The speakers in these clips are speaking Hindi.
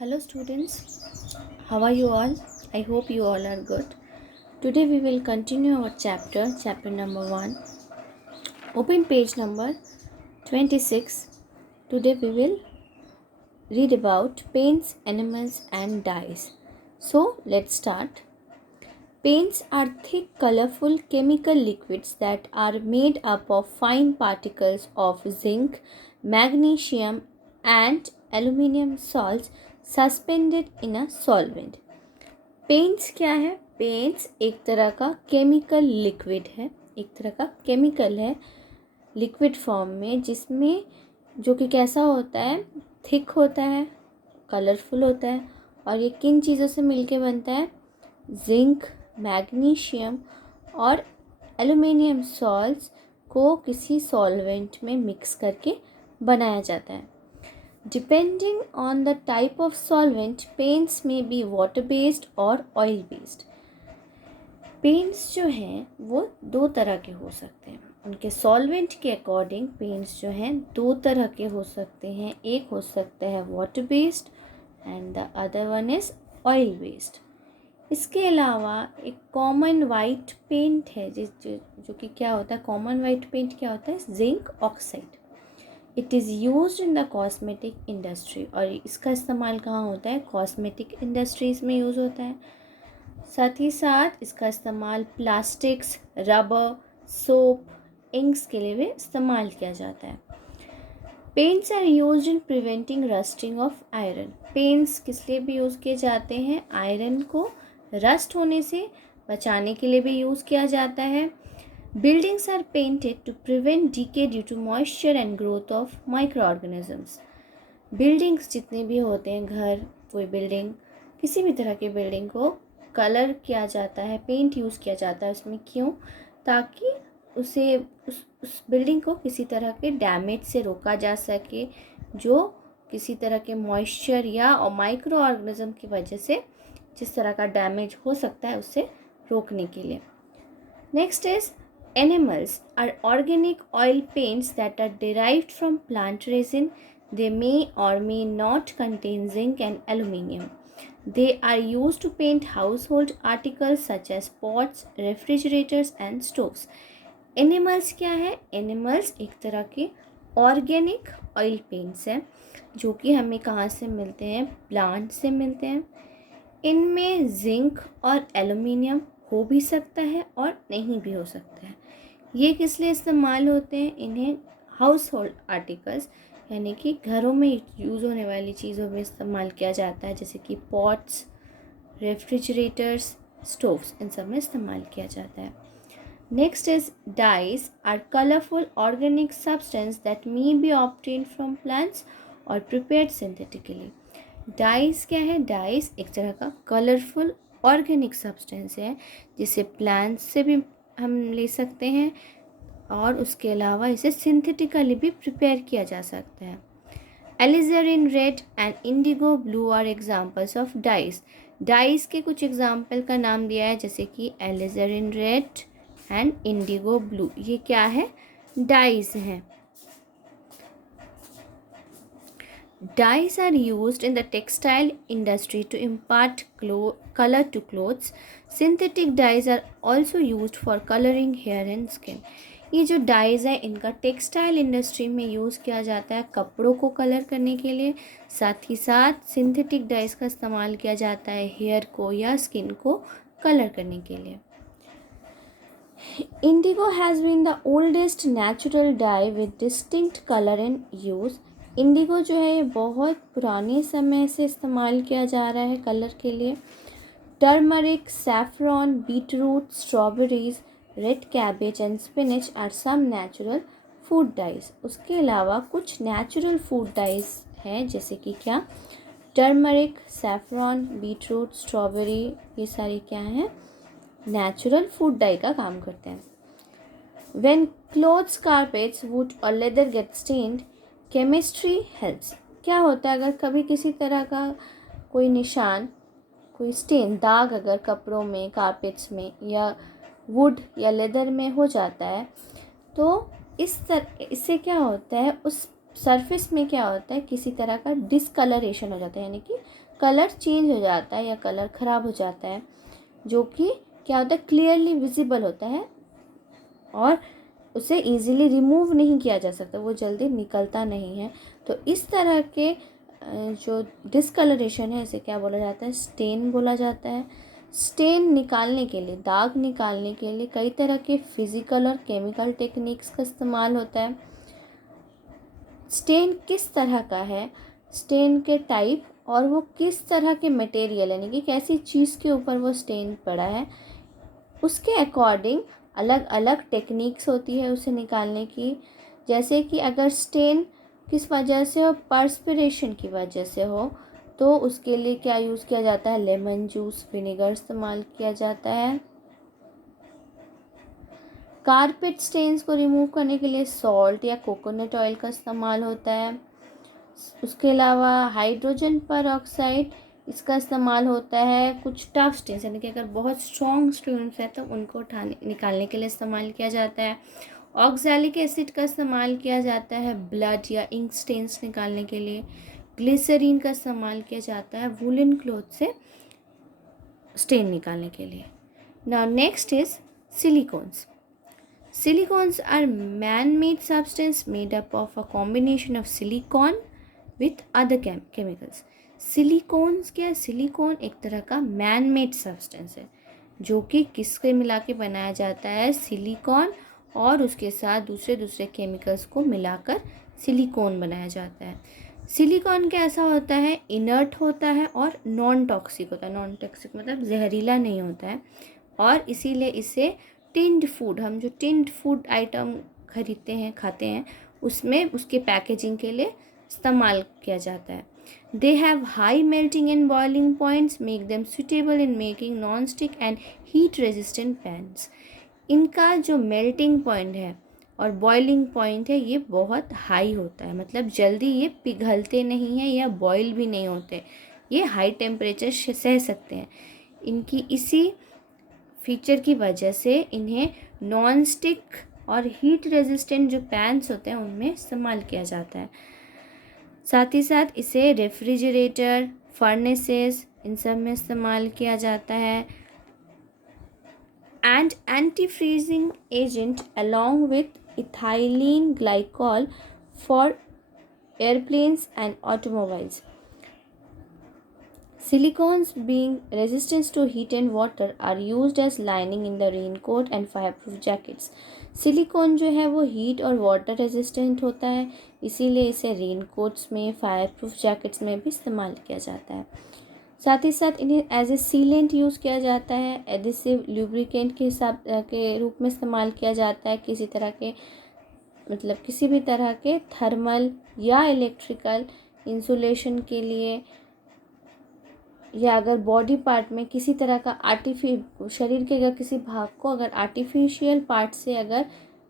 Hello students, how are you all? I hope you all are good. Today we will continue our chapter number 1. Open page number 26. Today we will read about paints, animals and dyes. So let's start. Paints are thick, colorful chemical liquids that are made up of fine particles of zinc, magnesium and aluminum salts suspended in a solvent. Paints क्या है? पेंट्स एक तरह का केमिकल लिक्विड है, एक तरह का केमिकल है लिक्विड फॉर्म में, जिसमें जो कि कैसा होता है, थिक होता है, कलरफुल होता है। और ये किन चीज़ों से मिलके बनता है? जिंक, मैग्नीशियम और एल्युमिनियम सॉल्ट्स को किसी सॉल्वेंट में मिक्स करके बनाया जाता है। Depending on the type of solvent, paints may be water based और oil based. पेंट्स जो हैं वो दो तरह के हो सकते हैं, उनके सॉल्वेंट के अकॉर्डिंग पेंट्स जो हैं दो तरह के हो सकते हैं। एक हो सकता है water based and the other one is oil based. इसके अलावा एक कॉमन वाइट पेंट है जो कि क्या होता है, कॉमन वाइट पेंट क्या होता है? Zinc oxide. It is used in the cosmetic industry, और इसका इस्तेमाल कहाँ होता है? कॉस्मेटिक इंडस्ट्रीज़ में यूज़ होता है। साथ ही साथ इसका इस्तेमाल प्लास्टिक्स, रबर, सोप, इंक्स के लिए भी इस्तेमाल किया जाता है। Paints are used in preventing rusting of iron. Paints किस लिए भी यूज़ किए जाते हैं? आयरन को रस्ट होने से बचाने के लिए भी यूज़ किया जाता है। Buildings are painted to prevent decay due to moisture and growth of microorganisms. Buildings जितने भी होते हैं, घर, कोई बिल्डिंग, किसी भी तरह की बिल्डिंग को कलर किया जाता है, पेंट यूज़ किया जाता है उसमें। क्यों? ताकि उसे उस बिल्डिंग को किसी तरह के डैमेज से रोका जा सके, जो किसी तरह के मॉइस्चर या माइक्रो ऑर्गेनिज्म की वजह से जिस तरह का डैमेज हो सकता है उससे रोकने के लिए। Next is animals are organic oil paints that are derived from plant resin. They may or may not contain zinc and aluminum. They are used to paint household articles such as pots, refrigerators and stoves. Animals क्या है? Animals एक तरह के ऑर्गेनिक ऑयल पेंट्स हैं जो कि हमें कहाँ से मिलते हैं? प्लांट से मिलते हैं। इनमें जिंक और एल्युमिनियम हो भी सकता है और नहीं भी हो सकता है। ये किस लिए इस्तेमाल होते हैं? इन्हें हाउस होल्ड आर्टिकल्स यानी कि घरों में यूज़ होने वाली चीज़ों में इस्तेमाल किया जाता है, जैसे कि पॉट्स, रेफ्रिजरेटर्स, स्टोव्स, इन सब में इस्तेमाल किया जाता है। Next is dyes are colourful organic substance that may be obtained from plants और प्रिपेयर्ड सिंथेटिकली। डाइज क्या है? डाइज एक तरह का कलरफुल ऑर्गेनिक सब्सटेंस है जिसे प्लांट्स से भी हम ले सकते हैं और उसके अलावा इसे सिंथेटिकली भी प्रिपेयर किया जा सकता है। Alizarin red and indigo blue are examples of dyes. Dyes के कुछ एग्जांपल का नाम दिया है, जैसे कि alizarin red and indigo blue. ये क्या है? डाइज हैं। Dyes are used in the textile industry to impart color to clothes. Synthetic dyes are also used for coloring hair and skin. ये जो डाइज़ है इनका टेक्सटाइल इंडस्ट्री में यूज़ किया जाता है कपड़ों को कलर करने के लिए। साथ ही साथ सिंथेटिक डाइज़ का इस्तेमाल किया जाता है हेयर को या स्किन को कलर करने के लिए। Indigo has been the oldest natural dye with distinct color in use. Indigo जो है ये बहुत पुराने समय से इस्तेमाल किया जा रहा है कलर के लिए। Turmeric, saffron, beetroot, strawberries, red cabbage and spinach are some natural food dyes. उसके अलावा कुछ नेचुरल फूड डाइज हैं, जैसे कि क्या? टर्मरिक, सैफरॉन, बीटरूट, स्ट्रॉबेरी, ये सारी क्या हैं? नेचुरल फूड डाई का काम करते हैं। When clothes, carpets, wood or leather get stained, chemistry helps. क्या होता है? अगर कभी किसी तरह का कोई निशान, कोई स्टेन, दाग अगर कपड़ों में, कारपेट्स में या वुड या लेदर में हो जाता है, तो इससे क्या होता है? उस सरफेस में क्या होता है? किसी तरह का डिसकलरेशन हो जाता है, यानी कि कलर चेंज हो जाता है या कलर ख़राब हो जाता है, जो कि क्या होता है, क्लियरली विजिबल होता है और उसे इजीली रिमूव नहीं किया जा सकता, वो जल्दी निकलता नहीं है। तो इस तरह के जो डिस्कलरेशन है इसे क्या बोला जाता है, स्टेन बोला जाता है। स्टेन निकालने के लिए, दाग निकालने के लिए कई तरह के फिजिकल और केमिकल टेक्निक्स का इस्तेमाल होता है। स्टेन किस तरह का है, स्टेन के टाइप और वो किस तरह के मटेरियल यानी कि कैसी चीज़ के ऊपर वो स्टेन पड़ा है, उसके अकॉर्डिंग अलग अलग टेक्निक्स होती है उसे निकालने की। जैसे कि अगर स्टेन किस वजह से हो, पर्सपिरेशन की वजह से हो, तो उसके लिए क्या यूज़ किया जाता है, लेमन जूस, विनेगर इस्तेमाल किया जाता है। कारपेट स्टेन्स को रिमूव करने के लिए सॉल्ट या कोकोनट ऑयल का इस्तेमाल होता है। उसके अलावा हाइड्रोजन परऑक्साइड, इसका इस्तेमाल होता है कुछ टफ स्टेन्स यानी कि अगर बहुत स्ट्रॉन्ग स्टेन्स है तो उनको उठाने निकालने के लिए इस्तेमाल किया जाता है। ऑक्सैलिक एसिड का इस्तेमाल किया जाता है ब्लड या इंक स्टेन्स निकालने के लिए। ग्लिसरीन का इस्तेमाल किया जाता है वूलन क्लॉथ से स्टेन निकालने के लिए। Now next is silicones. Silicones are man-made substance made up of a combination of silicon with other chemicals. Silicones क्या है, सिलिकॉन एक तरह का man-made substance है जो कि किसके मिला के बनाया जाता है, सिलिकॉन और उसके साथ दूसरे दूसरे केमिकल्स को मिलाकर सिलिकॉन बनाया जाता है। सिलिकॉन कैसा होता है, इनर्ट होता है और नॉन टॉक्सिक होता है। नॉन टॉक्सिक मतलब जहरीला नहीं होता है और इसीलिए इसे टिन्ड फूड, हम जो टिन्ड फूड आइटम खरीदते हैं खाते हैं उसमें उसके पैकेजिंग के लिए इस्तेमाल किया जाता है। They have high melting and boiling points make them suitable in making non stick and heat resistant pans. इनका जो मेल्टिंग पॉइंट है और बॉइलिंग पॉइंट है ये बहुत हाई होता है, मतलब जल्दी ये पिघलते नहीं हैं या बॉयल भी नहीं होते, ये हाई टेम्परेचर सह सकते हैं। इनकी इसी फीचर की वजह से इन्हें नॉन स्टिक और हीट रेजिस्टेंट जो पैन्स होते हैं उनमें इस्तेमाल किया जाता है। साथ ही साथ इसे रेफ्रिजरेटर, फर्नेसेस इन सब में इस्तेमाल किया जाता है। And anti freezing agent along with ethylene glycol for airplanes and automobiles. Silicones being resistant to heat and water are used as lining in the raincoat and fireproof jackets. Silicon जो है वो हीट और वाटर रेजिस्टेंट होता है, इसीलिए इसे रेनकोट्स में, फायरप्रूफ जैकेट्स में भी इस्तेमाल किया जाता है। साथ ही साथ इन्हें एज ए सीलेंट यूज़ किया जाता है, एडिसिव लुब्रिकेंट के हिसाब के रूप में इस्तेमाल किया जाता है। किसी तरह के मतलब किसी भी तरह के थर्मल या इलेक्ट्रिकल इंसुलेशन के लिए, या अगर बॉडी पार्ट में किसी तरह का शरीर के अगर किसी भाग को अगर आर्टिफिशियल पार्ट से अगर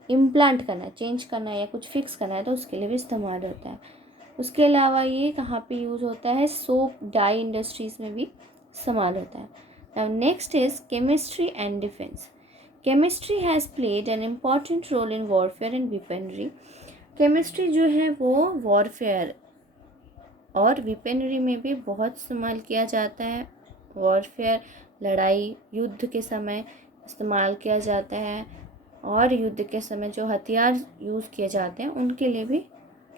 इम्प्लांट करना है, चेंज करना है या कुछ फिक्स करना है तो उसके लिए भी इस्तेमाल होता है। उसके अलावा ये कहाँ पे यूज़ होता है, सोप डाई इंडस्ट्रीज़ में भी इस्तेमाल होता है। Now next is chemistry and defence. Chemistry has played an important role in warfare and weaponry. Chemistry जो है वो वॉरफेयर और वेपनरी में भी बहुत इस्तेमाल किया जाता है। वॉरफेयर लड़ाई युद्ध के समय इस्तेमाल किया जाता है और युद्ध के समय जो हथियार यूज़ किए जाते हैं उनके लिए भी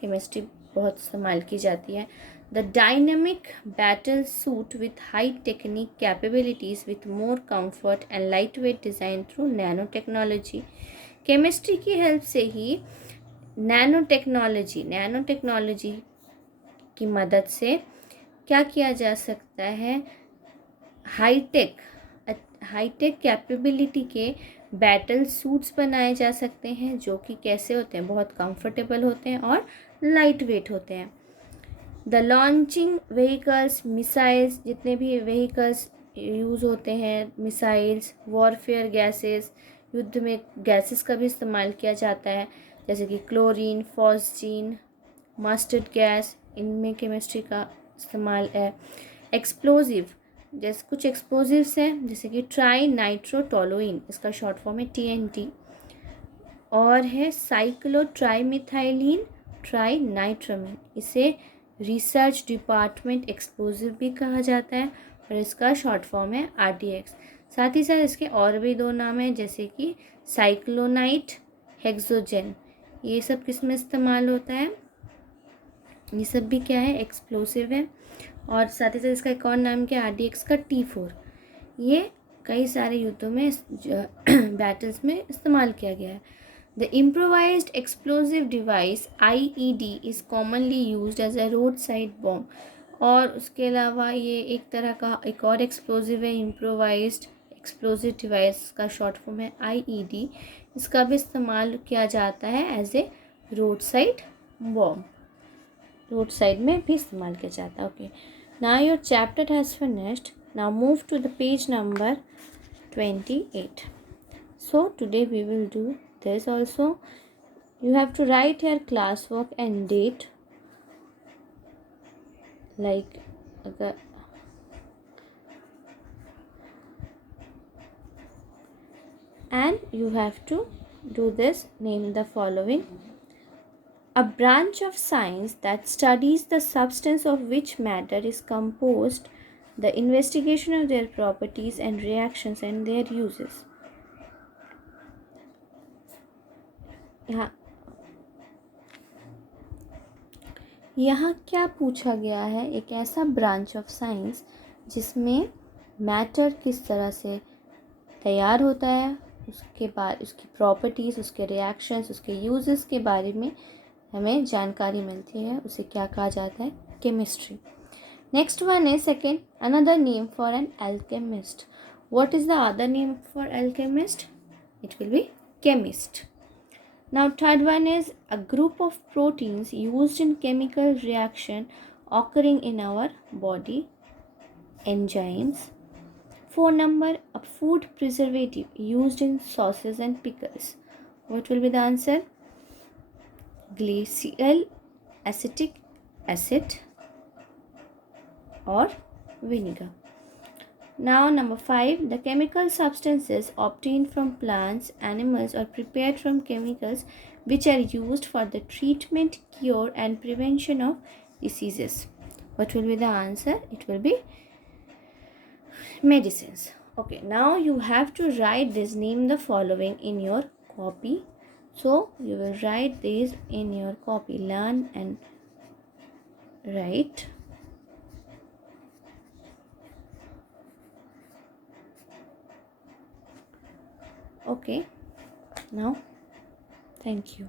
केमिस्ट्री बहुत इस्तेमाल की जाती है। The dynamic battle suit with high technique capabilities with more comfort and light weight design through nano technology. Chemistry की हेल्प से ही नैनो टेक्नोलॉजी की मदद से क्या किया जा सकता है, हाईटेक कैपेबिलिटी के बैटल सूट्स बनाए जा सकते हैं जो कि कैसे होते हैं, बहुत कंफर्टेबल होते हैं और लाइट वेट होते हैं। द लॉन्चिंग व्हीकल्स, मिसाइल्स, जितने भी व्हीकल्स यूज़ होते हैं, मिसाइल्स, वॉरफेयर गैसेस, युद्ध में गैसेस का भी इस्तेमाल किया जाता है जैसे कि क्लोरीन, फॉस्जीन, मस्टर्ड गैस, इनमें केमिस्ट्री का इस्तेमाल है। एक्सप्लोजिव, जैसे कुछ एक्सप्लोजिव्स हैं जैसे कि ट्राई नाइट्रोटोलुइन, इसका शॉर्ट फॉर्म है TNT, और है साइक्लो ट्राईमिथाइलिन ट्राई नाइट्रामीन, इसे रिसर्च डिपार्टमेंट एक्सप्लोजिव भी कहा जाता है और इसका शॉर्ट फॉर्म है RDX। साथ ही साथ इसके और भी दो नाम हैं, जैसे कि साइक्लोनाइट, हेक्सोजेन। ये सब किस में इस्तेमाल होता है? ये सब भी क्या है? एक्सप्लोसिव है। और साथ ही साथ इसका एक और नाम क्या है? RDX का T4। ये कई सारे युद्धों में बैटल्स में इस्तेमाल किया गया है। The improvised explosive device IED is commonly used as a roadside bomb। और उसके अलावा ये एक तरह का एक और एक्सप्लोजिव है, इम्प्रोवाइज्ड एक्सप्लोजिव डिवाइस का शॉर्ट फॉर्म है IED। इसका भी इस्तेमाल किया जाता है as a road side bomb. Road side में भी इस्तेमाल किया जाता है। Okay, now your chapter has finished. Now move to the page number 28. So today we will do this also. You have to write your classwork and date, like अगर and you have to do this. Name the following. A branch of science that studies the substance of which matter is composed, the investigation of their properties and reactions and their uses. यहाँ क्या पूछा गया है? एक ऐसा ब्रांच ऑफ साइंस जिसमें मैटर किस तरह से तैयार होता है, उसके बाद उसकी प्रॉपर्टीज़, उसके रिएक्शंस, उसके यूजेस के बारे में हमें जानकारी मिलती है, उसे क्या कहा जाता है? केमिस्ट्री। नेक्स्ट वन है second, another name for an alchemist. What is the other name for alchemist? It will be chemist. Now third one is a group of proteins used in chemical reaction occurring in our body, enzymes. 4 number, a food preservative used in sauces and pickles. What will be the answer? Glacial acetic acid or vinegar. Now number 5, the chemical substances obtained from plants, animals or prepared from chemicals which are used for the treatment, cure and prevention of diseases. What will be the answer? It will be medicines. Okay, now you have to write this, name the following in your copy. So you will write these in your copy. Learn and write. Okay, now thank you.